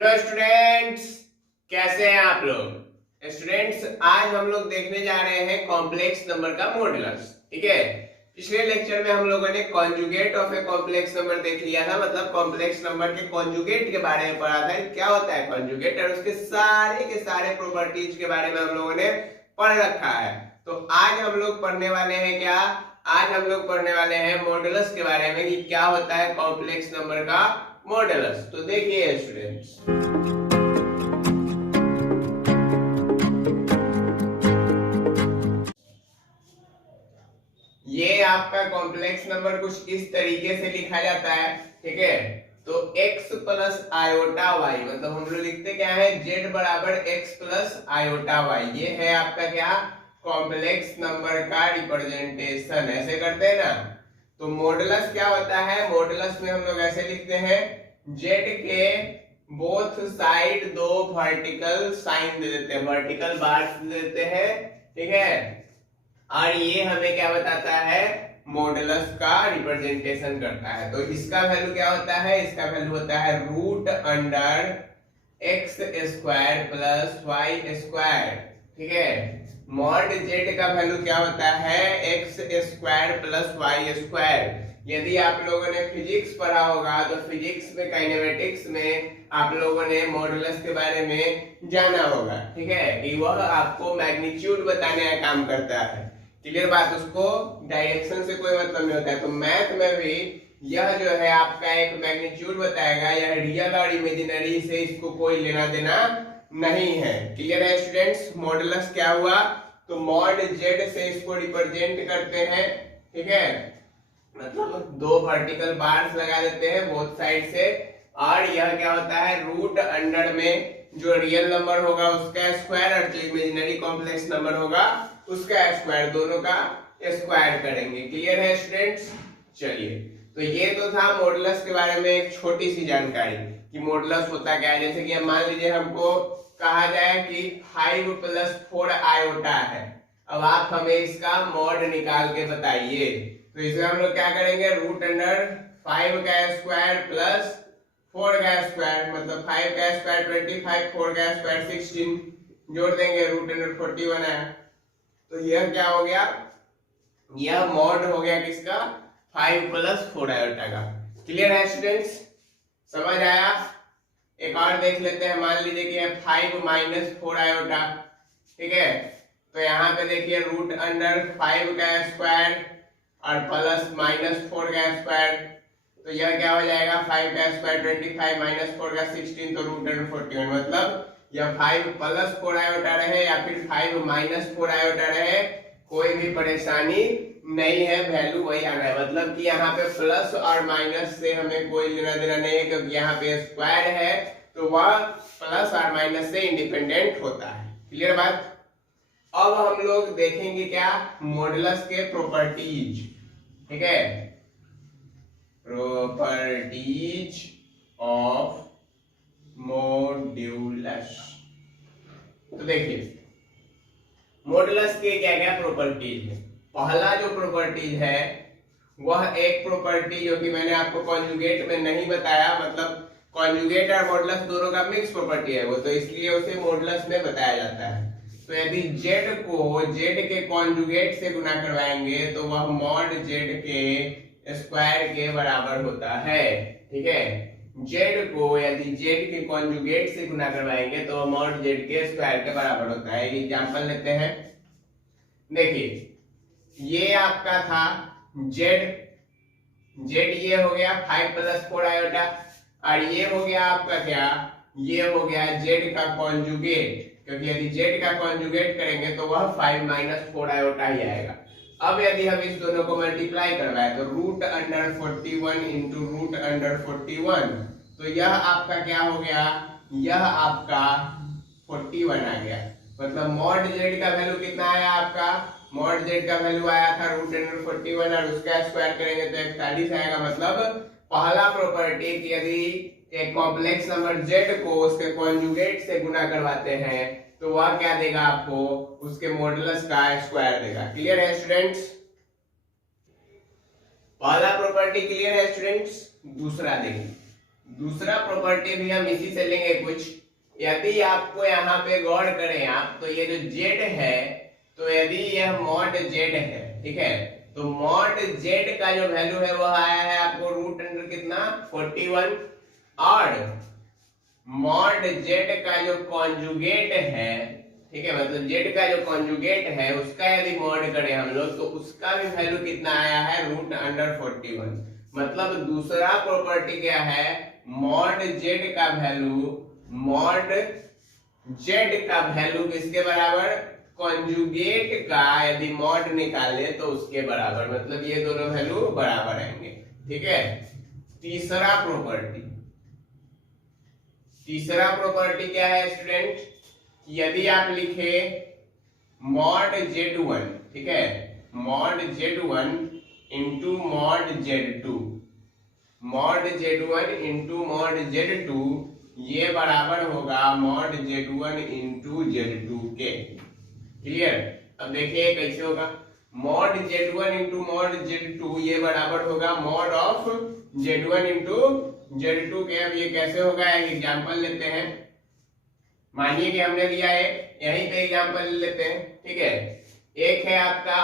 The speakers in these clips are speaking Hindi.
हेलो स्टूडेंट्स, कैसे हैं आप लोग। स्टूडेंट्स, आज हम लोग देखने जा रहे हैं कॉम्प्लेक्स नंबर का मॉडुलस। ठीक है, पिछले लेक्चर में हम लोगों ने conjugate of a complex number देख लिया था, मतलब कॉम्प्लेक्स नंबर के कॉन्जुगेट के बारे में पढ़ा था, क्या होता है कॉन्जुगेट और उसके सारे प्रॉपर्टीज के बारे में हम लोगों ने पढ़ रखा है। तो आज हम लोग पढ़ने वाले हैं क्या, आज हम लोग पढ़ने वाले हैं मॉडुलस के बारे में कि क्या होता है कॉम्प्लेक्स नंबर का मॉडुलस। तो देखिए स्टूडेंट्स, ये आपका कॉम्प्लेक्स नंबर कुछ इस तरीके से लिखा जाता है। ठीक है, तो x प्लस आयोटा वाई, मतलब हम लोग लिखते क्या है, z बराबर x प्लस आयोटा वाई। ये है आपका क्या, कॉम्प्लेक्स नंबर का रिप्रेजेंटेशन। ऐसे करते हैं ना। तो मॉडुलस क्या होता है, मॉडुलस में हम लोग ऐसे लिखते हैं, z के बोथ साइड दो वर्टिकल साइन दे देते हैं, वर्टिकल बार्स दे देते हैं। ठीक है, और ये हमें क्या बताता है, मॉडुलस का रिप्रेजेंटेशन करता है। तो इसका वैल्यू क्या होता है, इसका वैल्यू होता है root under x square plus y square. ठीक है, मॉड जेड का वैल्यू क्या होता है, x square plus y square. यदि आप लोगों ने फिजिक्स पढ़ा होगा तो फिजिक्स में काइनेमेटिक्स में आप लोगों ने मॉडुलस के बारे में जाना होगा। ठीक है, कि वह आपको मैग्नीट्यूड बताने का काम करता है। क्लियर बात, उसको डायरेक्शन से कोई मतलब नहीं होता है। तो मैथ में भी यह जो है आपका एक मैग्नीट्यूड बताएगा, यह रियल और इमेजिनरी से इसको कोई लेना देना नहीं है। क्लियर है स्टूडेंट्स, मॉडुलस क्या हुआ, तो मॉड जेड से इसको रिप्रेजेंट करते हैं। ठीक है, मतलब दो वर्टिकल बार्स लगा देते हैं बोथ साइड से, और यह क्या होता है, रूट अंडर में जो रियल नंबर होगा उसका स्क्वायर और जो इमेजिनरी कॉम्प्लेक्स नंबर होगा उसका स्क्वायर, दोनों का स्क्वायर करेंगे। क्लियर है स्टूडेंट्स। चलिए, तो ये तो था मॉडुलस के बारे में एक छोटी सी जानकारी कि मॉडुलस होता क्या है। जैसे कि मान लीजिए हमको कहा जाए कि 5 प्लस 4 आयोटा है, अब आप हमें इसका मॉड निकाल के बताइए। तो इसमें हम लोग क्या करेंगे, रूट अंडर 5 का स्क्वायर प्लस 4 का स्क्वायर, मतलब 5 का स्क्वायर 25, 4 का स्क्वायर 16, जोड़ देंगे, रूट अंडर 41 है। तो यह क्या हो गया, यह मॉड हो गया किसका, 5 प्लस 4 आयोटा का। क्लियर है स्टूडेंट्स, समझ आया। एक और देख लेते हैं, मान लीजिए कि है 5 माइनस 4 आयोटा। ठीक है, तो यहाँ पे देखिए रूट अंडर 5 का स्क्वायर और प्लस माइनस 4 का स्क्वायर, तो यह क्या हो जाएगा, 5 का स्क्वायर 25 माइनस 4 का 16, तो रूट अंडर 41। मतलब या 5 प्लस 4 आयोटा रहे या फिर 5 माइनस 4 आयोटा रहे, कोई भी परेशानी नहीं है, वैल्यू वही आना है। मतलब कि यहाँ पे प्लस और माइनस से हमें कोई लेना देना नहीं है, क्योंकि यहाँ पे स्क्वायर है तो वह प्लस और माइनस से इंडिपेंडेंट होता है। क्लियर बात। अब हम लोग देखेंगे क्या, मॉडुलस के प्रॉपर्टीज। ठीक है, प्रॉपर्टीज ऑफ मॉड्यूलस। तो देखिए मॉडुलस के क्या क्या प्रॉपर्टीज है। पहला जो प्रॉपर्टीज है वह एक प्रॉपर्टी जो कि मैंने आपको कॉन्जुगेट में नहीं बताया, मतलब कॉन्जुगेट और मॉडुलस दोनों का मिक्स प्रॉपर्टी है वो, तो इसलिए उसे मॉडुलस में बताया जाता है। तो यदि z को z के कॉन्जुगेट से गुना करवाएंगे तो वह मॉड z के स्क्वायर के बराबर होता है। ठीक है, z को यदि z के कॉन्जुगेट से गुना करवाएंगे तो मॉड z के स्क्वायर के बराबर होता है। एक एग्जांपल लेते हैं, देखिए ये आपका था z ये हो गया 5 प्लस 4 आयोटा, और ये हो गया आपका क्या, ये हो गया z का कॉन्जुगेट, क्योंकि यदि z का कॉन्जुगेट करेंगे तो वह 5 माइनस 4 आयोटा ही आएगा। अब यदि हम इस दोनों को मल्टीप्लाई करवाए तो root under 41 into root under 41, तो यह आपका क्या हो गया, यह आपका 41 आ गया। मतलब मॉड z का वैल्यू कितना आया आपका, मॉड z का वैल्यू आया था रूट अंडर 41 और उसका स्क्वायर करेंगे तो 41 आएगा। मतलब पहला प्रॉपर्टी कि यदि एक कॉम्प्लेक्स नंबर z को उसके कॉन्जुगेट से गुना करवाते हैं तो वह क्या देगा आपको, उसके मॉडुलस का स्क्वायर देगा। क्लियर है स्टूडेंट्स, पहला प्रॉपर्टी क्लियर है स्टूडेंट्स। दूसरा देखिए, दूसरा प्रॉपर्टी भी हम इसी से लेंगे कुछ। यदि आपको यहाँ पे गौर करें आप, तो ये जो z है, तो यदि यह मॉड z है, ठीक है, तो मॉड z का जो वैल्यू है वो आया है आपको रूट अंडर कितना 41, और मॉड z का जो कॉन्जुगेट है, ठीक है, मतलब z का जो कॉन्जुगेट है उसका यदि मॉड करें हम लोग तो उसका भी वैल्यू कितना आया है रूट अंडर 41। मतलब दूसरा प्रॉपर्टी क्या है, मॉड z का वैल्यू, मॉड z का वैल्यू किसके बराबर, कॉन्जुगेट का यदि मॉड निकाले तो उसके बराबर, मतलब ये दोनों वैल्यू बराबर आएंगे, ठीक है। तीसरा प्रॉपर्टी क्या है स्टूडेंट, यदि आप लिखे मॉड z1, ठीक है, mod z1 into mod z2, mod z1 into mod z2, ये बराबर होगा मॉड z1 इंटू z2 के। क्लियर। अब देखिए कैसे होगा, mod z1 into mod z2 ये बराबर होगा mod of z1 into z2 के। अब ये कैसे होगा, एक एग्जांपल लेते हैं। मानिए कि हमने लिया है, यहीं पे एग्जांपल लेते हैं, ठीक है। एक है आपका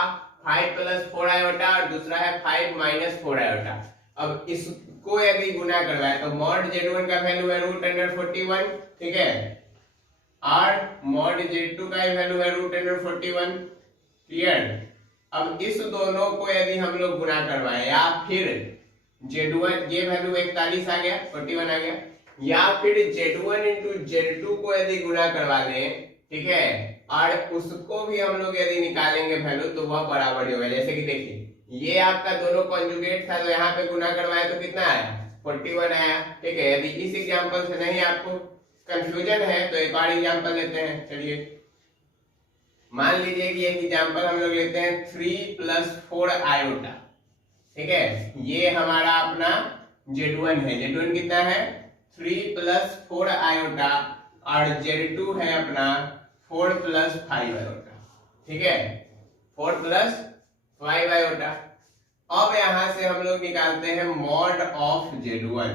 5 + 4 आयोटा और दूसरा है 5 - 4 आयोटा। अब इसको यदि गुना करवाए तो मॉड z1 का वैल्यू है रूट अंडर 41, ठीक है, और मॉड z2 का वैल्यू है रूट अंडर 41। क्लियर। अब इस दोनों को यदि हम लोग गुना करवाए, या फिर z1 ये वैल्यू 41 आ गया, 41 आ गया, या फिर z1 इंटू z2 को यदि गुना करवा लें, ठीक है, और उसको भी हम लोग यदि निकालेंगे वैल्यू तो वह बराबर होगा। जैसे कि देखिए ये आपका दोनों कॉन्जुगेट था, तो यहाँ पे गुना करवाया तो कितना आया 41 आया, ठीक है। यदि इस एग्जांपल से नहीं आपको कंफ्यूजन है तो एक और एग्जांपल लेते हैं। चलिए मान लीजिए कि एक एग्जांपल हम लोग लेते हैं 3 + 4 आयोटा, ठीक है, ये हमारा अपना z1 है। z1 कितना है 3 + 4 आयोटा, और z2 है अपना 4 + 5 आयोटा, ठीक है, 4 + 5 आयोटा। अब यहां से हम लोग निकालते हैं मॉड ऑफ z1,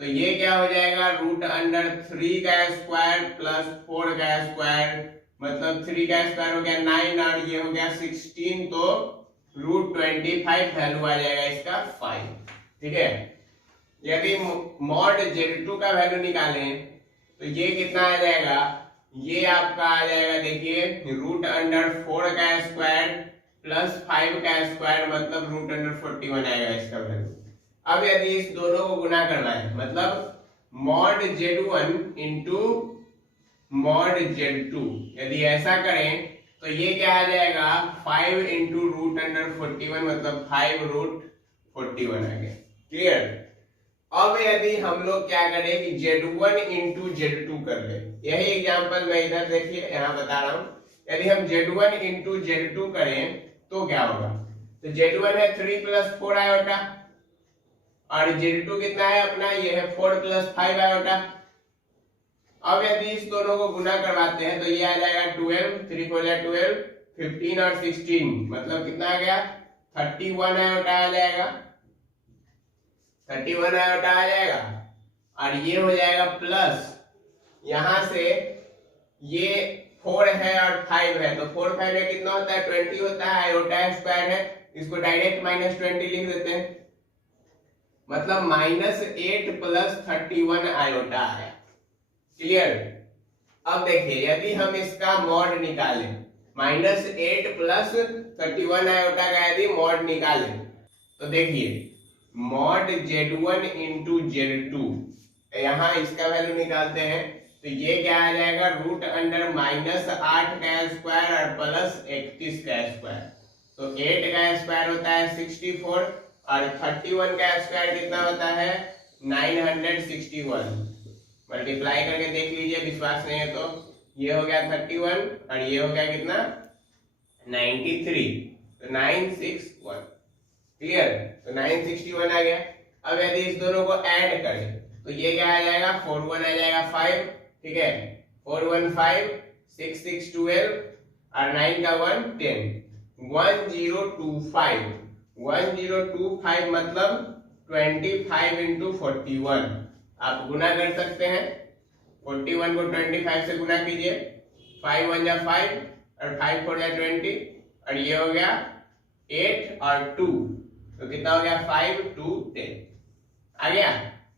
तो ये क्या हो जाएगा रूट अंडर 3 का स्क्वायर प्लस 4 का स्क्वायर, मतलब 3 का स्क्वायर हो गया 9 और ये हो गया 16, तो रूट 25 वैल्यू आ जाएगा इसका 5, ठीक है। यदि मॉड z2 का वैल्यू निकालें तो ये कितना आ जाएगा, ये आपका आ जाएगा देखिए रूट अंडर 4 का स्क्वायर प्लस 5 का स्क्वायर, मतलब रूट अंडर 41 आएगा इसका वैल्यू। अब यदि इस दोनों को गुना करवाएं, मतलब mod z1 into mod z2, यदि ऐसा करें तो ये क्या आ जाएगा 5 इंटू रूट अंडर 41, मतलब 5 रूट 41 आ गया। क्लियर। अब यदि हम लोग क्या करें कि z1 इंटू z2 कर ले, यही एग्जांपल मैं इधर देखिए यहाँ बता रहा हूँ। यदि हम z1 इंटू z2 करें तो क्या होगा, तो z1 है 3 + 4 आयोटा, और z2 कितना है अपना, ये है 4 + 5 आयोटा। अब यदि इस दोनों को गुना करवाते हैं तो ये आ जाएगा 12, 3 × 4 = 12, 15 और 16, मतलब कितना आ गया 31 आयोटा आ जाएगा, 31 आयोटा आ जाएगा। और ये हो जाएगा प्लस, यहां से ये 4 है और 5 है, तो 4 5 में कितना होता है 20 होता है, आयोटा स्क्वायर है, इसको डायरेक्ट -20 लिख देते हैं, मतलब -8 + 31 आयोटा आया। क्लियर। अब देखिए यदि हम इसका मॉड निकालें, -8 + 31 आयोटा का यदि मॉड निकालें तो देखिए मॉड z1 इंटू z2, यहाँ इसका वैल्यू निकालते हैं तो ये क्या आ जाएगा रूट अंडर -8 का स्क्वायर और प्लस 31 का स्क्वायर, तो 8 का स्क्वायर होता है 64 और 31 का स्क्वायर कितना होता है 961। मल्टीप्लाई करके देख लीजिए, विश्वास नहीं है तो ये हो गया 31 और ये हो गया कितना 93, तो 961। क्लियर, तो 961 आ गया। अब यदि इस दोनों को ऐड करें तो ये क्या आ जाएगा 41 आ जाएगा 5, ठीक है, 4 1 5, 6 6 12 और 9 का 1 10, 1025 मतलब 25 इंटू 41, आप गुना कर सकते हैं, 41 को 25 से गुना कीजिए, 5 1 जा 5 और 5 4 जा 20 और ये हो गया 8 और 2, तो कितना हो गया 5 2 10 आ गया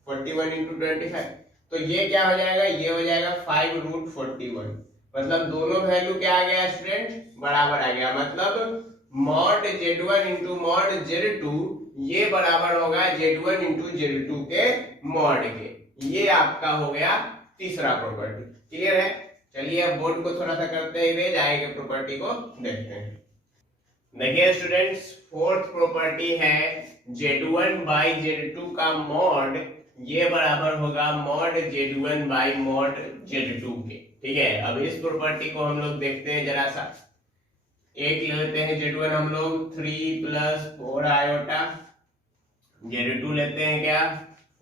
41 इंटू 25। तो ये क्या हो जाएगा, ये हो जाएगा 5√41, मतलब दोनों वैल्यू क्या आ गया स्टूडेंट, बराबर आ गया। मतलब mod Z1 into mod Z2 ये बराबर होगा Z1 इंटू Z2 के मॉड के। ये आपका हो गया तीसरा प्रॉपर्टी। क्लियर है? चलिए अब बोर्ड को थोड़ा सा करते हुए आगे के प्रॉपर्टी को देखते हैं। देखिए स्टूडेंट्स, फोर्थ प्रॉपर्टी है Z1 बाई Z2 का मॉड ये बराबर होगा mod Z1 by mod Z2 के। ठीक है, अब इस प्रॉपर्टी को हम लोग देखते हैं जरा सा। एक ले लेते हैं Z1 हम लोग 3 + 4 आयोटा, Z2 लेते हैं क्या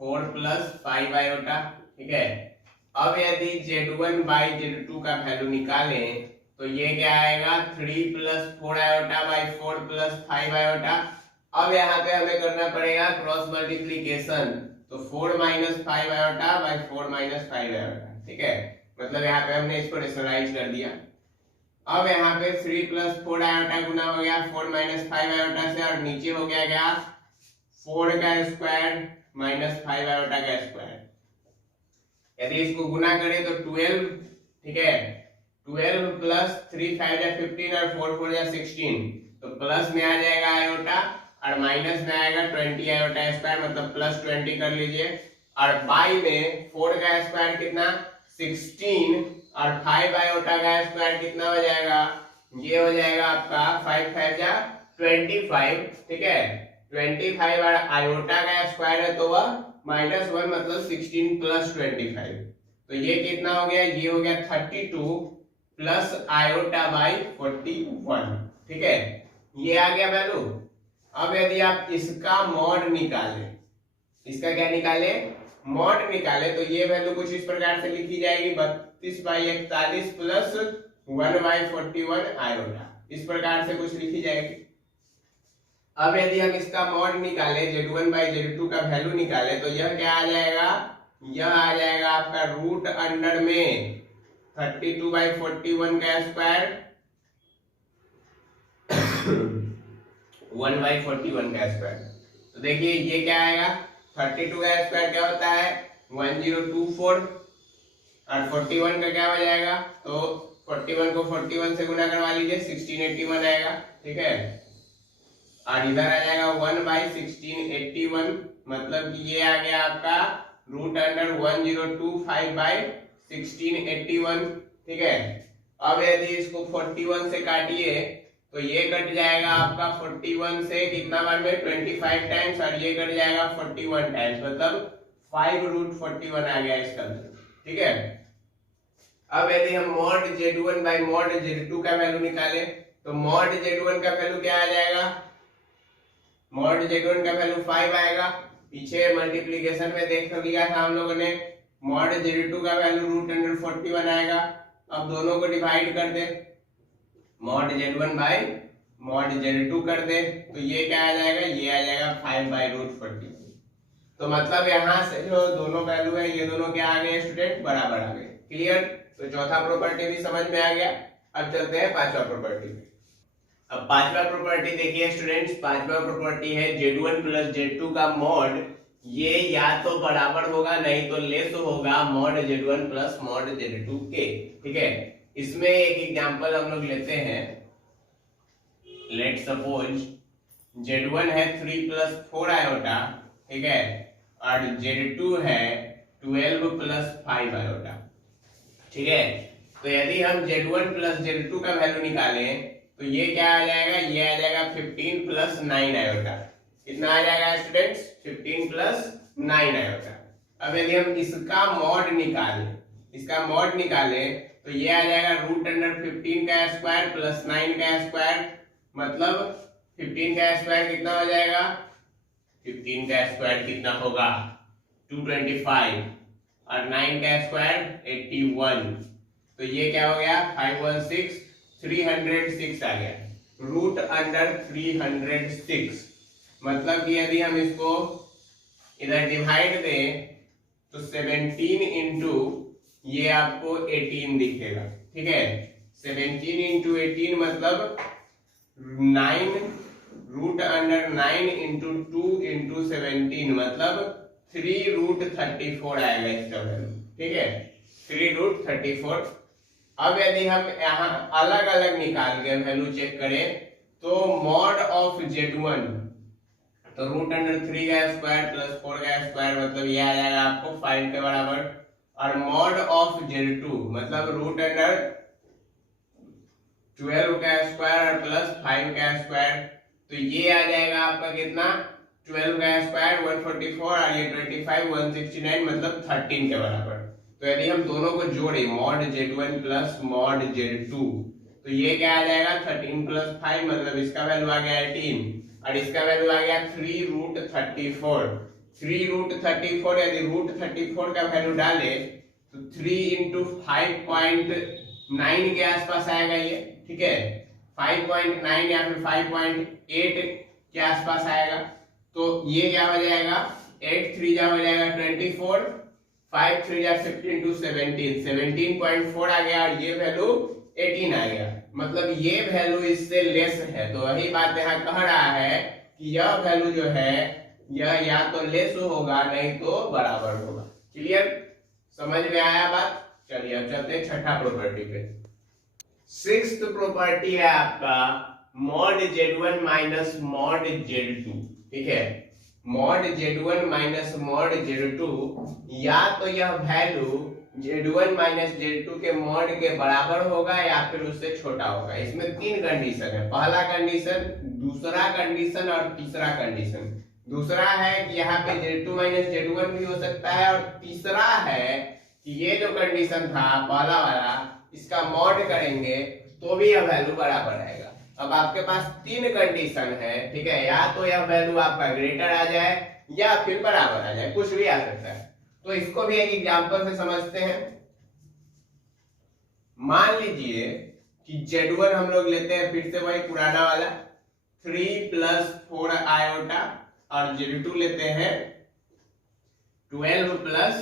4 + 5 आयोटा। ठीक है, अब यदि Z1 बाई Z2 का वैल्यू निकालें तो ये क्या आएगा 3 + 4 आयोटा बाई 4 + 5 आयोटा। अब यहाँ पे हमें करना पड़ेगा क्रॉस मल्टीप्लीकेशन, तो 4 - 5 आयोटा बाई 4 - 5 आयोटा। ठीक है, मतलब यहाँ पे हमने इसको रेशनलाइज कर दिया। अब यहाँ पे 3 + 4 आयोटा गुना हो गया 4 - 5 आयोटा से, और नीचे हो गया क्या 4 का स्क्वायर - 5 आयोटा का स्क्वायर। यदि इसको गुना करें तो 12, ठीक है 12 + 3 5 जा 15 और 4 4 जा 16, तो प्लस में आ जाएगा आयोटा और माइनस में आएगा 20 आयोटा स्क्वायर, मतलब +20 कर लीजिए। और बाई में 4 का स्क्वायर कितना 16 और 5 आयोटा का स्क्वायर कितना हो जाएगा, ये हो जाएगा आपका 5 5 जा 25। ठीक है, 25 और आयोटा का स्क्वायर है तो वह -1, मतलब 16 + 25, तो ये कितना हो गया, ये हो गया 32 प्लस आयोटा बाई 41। ठीक है, ये आ गया वैल्यू। अब यदि आप इसका मॉड निकालें, इसका क्या निकाले मॉड निकाले, तो ये वैल्यू कुछ इस प्रकार से लिखी जाएगी 32/41 प्लस 1/41 आयोटा, इस प्रकार से कुछ लिखी जाएगी। अब यदि हम इसका मॉड निकाले Z1 बाई Z2 का वैल्यू निकाले तो यह क्या आ जाएगा, यह आ जाएगा आपका रूट अंडर में 32/41 का स्क्वायर 1/41 का स्क्वायर। तो देखिए ये क्या आएगा, 32 का स्क्वायर क्या होता है 1024 और 41 का क्या हो जाएगा, तो 41 को 41 से गुना करवा लीजिए 1681 आएगा। ठीक है, और इधर आ जाएगा 1/1681, मतलब कि ये आ गया आपका रूट अंडर 1025/1681। ठीक है, अब यदि इसको 41 से काटिए तो ये कट जाएगा आपका 41 से कितना बार में 25 टाइम्स, और ये कट जाएगा 41 टाइम्स, मतलब 5√41 आ गया इसका। ठीक है, अब यदि हम mod Z1 by mod Z2 का वैल्यू निकालें तो मॉड Z1 का वैल्यू क्या आ जाएगा, मॉड Z1 का वैल्यू 5 आएगा। पीछे मल्टीप्लिकेशन में देख लिया था हम लोगों ने, मॉड Z2 का वैल्यू रूट अंडर 41 आएगा। अब दोनों को डिवाइड कर दे, mod Z1 by mod Z2 कर दे, तो ये क्या आ जाएगा, ये आ जाएगा 5/√40। तो मतलब यहाँ से जो दोनों वैल्यू है ये दोनों क्या आ गए स्टूडेंट, बराबर आ गए। क्लियर? तो चौथा प्रॉपर्टी भी समझ में आ गया। अब चलते हैं पांचवा प्रॉपर्टी। अब पांचवा प्रॉपर्टी देखिए स्टूडेंट्स, पांचवा प्रॉपर्टी है Z1 + Z2 का मॉड ये या तो बराबर होगा नहीं तो लेस होगा mod Z1 plus mod Z2 के। ठीक है, इसमें एक एग्जांपल हम लोग लेते हैं। लेट सपोज Z1 है 3 + 4 आयोटा, ठीक है, और Z2 है 12 + 5 आयोटा। ठीक है, तो यदि हम Z1 + Z2 का वैल्यू निकालें तो ये क्या आ जाएगा, ये आ जाएगा 15 + 9 आयोटा। कितना आ जाएगा स्टूडेंट्स, 15 + 9 आयोटा। अब यदि हम इसका मॉड निकालें, इसका मॉड निकालें तो ये आ जाएगा रूट अंडर 15 का स्क्वायर प्लस 9 का स्क्वायर, मतलब 15 का स्क्वायर कितना हो जाएगा, 15 का स्क्वायर कितना होगा 225 और 9 का स्क्वायर 81, तो ये क्या हो गया 516 306 आ गया, रूट अंडर 306। मतलब कि यदि हम इसको इधर डिवाइड दें तो 17 इंटू ये आपको 18 दिखेगा, ठीक है। 17 इंटू 18 मतलब 9 रूट अंडर 9 इंटू 2 इंटू 17 मतलब 3 रूट 34 आएगा इसका वैल्यू, ठीक है, 3 रूट 34। अब यदि हम यहाँ अलग अलग निकाल के वैल्यू चेक करें तो मॉड ऑफ Z1 तो रूट अंडर 3 का स्क्वायर प्लस 4 का स्क्वायर मतलब ये आ जाएगा आपको 5 के बराबर, और मॉड ऑफ Z2 मतलब रूट अंडर 12 का स्क्वायर प्लस 5 का स्क्वायर, तो ये आ जाएगा आपका कितना 12 का स्क्वायर 144 और ये 25 169 मतलब 13 के बराबर। तो यदि हम दोनों को जोड़े mod Z1 plus mod Z2 तो ये क्या आ जाएगा 13 प्लस 5 मतलब इसका वैल्यू आ गया 18 और इसका वैल्यू आ गया 3 रूट 34। 3 रूट 34 यदि रूट 34 का वैल्यू डाले तो 3 इंटू 5.9 के आसपास आएगा ये, ठीक है, 5.9 या फिर 5.8 के आसपास आएगा। तो ये क्या हो जाएगा 8 3 जा हो जाएगा 24, 5 3 जा 15 टू 17 17.4 आ गया और ये वैल्यू 18 आ गया, मतलब ये वैल्यू इससे लेस है। तो वही बात यहाँ कह रहा है कि यह वैल्यू जो है यह या तो लेस होगा नहीं तो बराबर होगा। क्लियर, समझ में आया बात? चलिए अब चलते हैं छठा प्रॉपर्टी पे। सिक्स्थ प्रॉपर्टी है आपका mod Z1 minus mod Z2, ठीक है। Mod Z1 minus mod Z2 या तो यह वैल्यू Z1 माइनस Z2 के मॉड के बराबर होगा या फिर उससे छोटा होगा। इसमें 3 कंडीशन है, पहला कंडीशन, दूसरा कंडीशन और तीसरा कंडीशन। दूसरा है कि यहाँ पे Z2 माइनस Z1 भी हो सकता है, और तीसरा है कि ये जो कंडीशन था पहला वाला इसका मॉड करेंगे तो भी यह वैल्यू बराबर आएगा। अब आपके पास 3 कंडीशन है, ठीक है, या तो यह वैल्यू आपका ग्रेटर आ जाए या फिर बराबर आ जाए, कुछ भी आ सकता है। तो इसको भी एक एग्जांपल से समझते हैं। मान लीजिए कि Z1 हम लोग लेते हैं फिर से वही पुराना वाला 3 प्लस 4 आयोटा, और Z2 लेते हैं 12 प्लस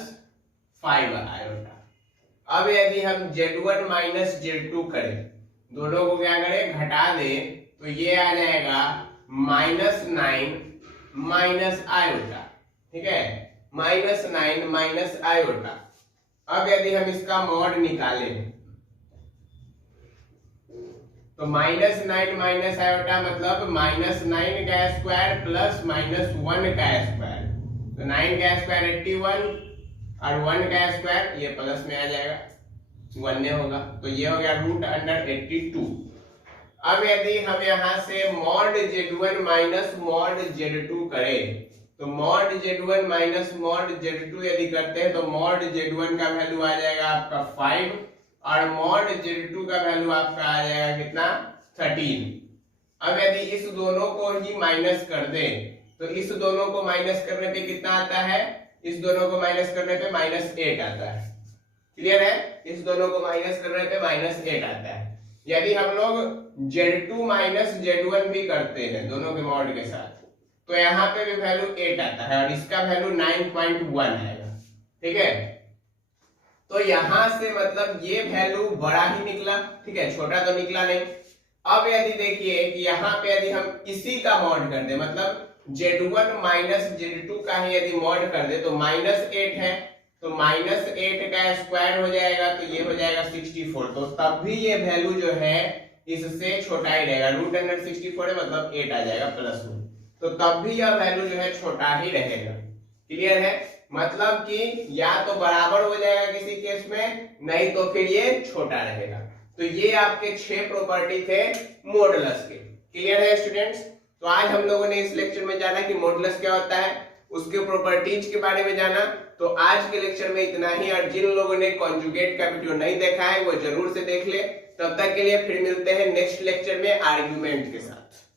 5 आयोटा। अब यदि हम Z1 माइनस Z2 करें, दोनों को क्या करें घटा दें, तो ये आ जाएगा -9 माइनस आयोटा, ठीक है, -9 माइनस आयोटा। अब यदि हम इसका मॉड निकालें तो -9 माइनस आयोटा मतलब -9 का स्क्वायर प्लस -1 का स्क्वायर, तो 9 का स्क्वायर 81 और 1 का स्क्वायर ये प्लस में आ जाएगा 1 में होगा, तो ये हो गया रूट अंडर 82। अब यदि हम यहाँ से mod Z1 minus mod Z2 करें तो mod Z1 minus mod Z2 यदि करते हैं तो मॉड Z1 का वैल्यू आ जाएगा आपका 5 और मॉड Z2 का वैल्यू आपका आ जाएगा कितना 13। अब यदि इस दोनों को ही माइनस कर दें तो इस दोनों को माइनस करने पे कितना आता है, इस दोनों को माइनस करने पे -8 आता है। क्लियर है, इस दोनों को माइनस करने पे -8 आता है। यदि हम लोग Z2 माइनस Z1 भी करते हैं दोनों के मॉड के साथ तो यहाँ पे भी वैल्यू 8 आता है और इसका वैल्यू 9.1 आएगा, ठीक है। तो यहां से मतलब ये वैल्यू बड़ा ही निकला, ठीक है, छोटा तो निकला नहीं। अब यदि देखिए कि यहाँ पे यदि हम इसी का मॉड कर दे, मतलब Z1 माइनस Z2 का ही यदि मॉड कर दे तो -8 है, तो -8 का स्क्वायर हो जाएगा तो ये हो जाएगा 64, तो तब भी ये वैल्यू जो है इससे छोटा ही रहेगा। रूट अंडर 64 है मतलब 8 आ जाएगा प्लस में, तो तब भी यह वैल्यू जो है छोटा ही रहेगा। क्लियर है, मतलब कि या तो बराबर हो जाएगा किसी केस में, नहीं तो फिर ये छोटा रहेगा। तो ये आपके 6 प्रॉपर्टी थे मॉडुलस के। क्लियर है स्टूडेंट्स? तो आज हम लोगों ने इस लेक्चर में जाना कि मॉडुलस क्या होता है, उसके प्रॉपर्टीज के बारे में जाना। तो आज के लेक्चर में इतना ही, और जिन लोगों ने कॉन्जुगेट का वीडियो नहीं देखा है वो जरूर से देख ले। तब तक के लिए फिर मिलते हैं नेक्स्ट लेक्चर में आर्गुमेंट के साथ।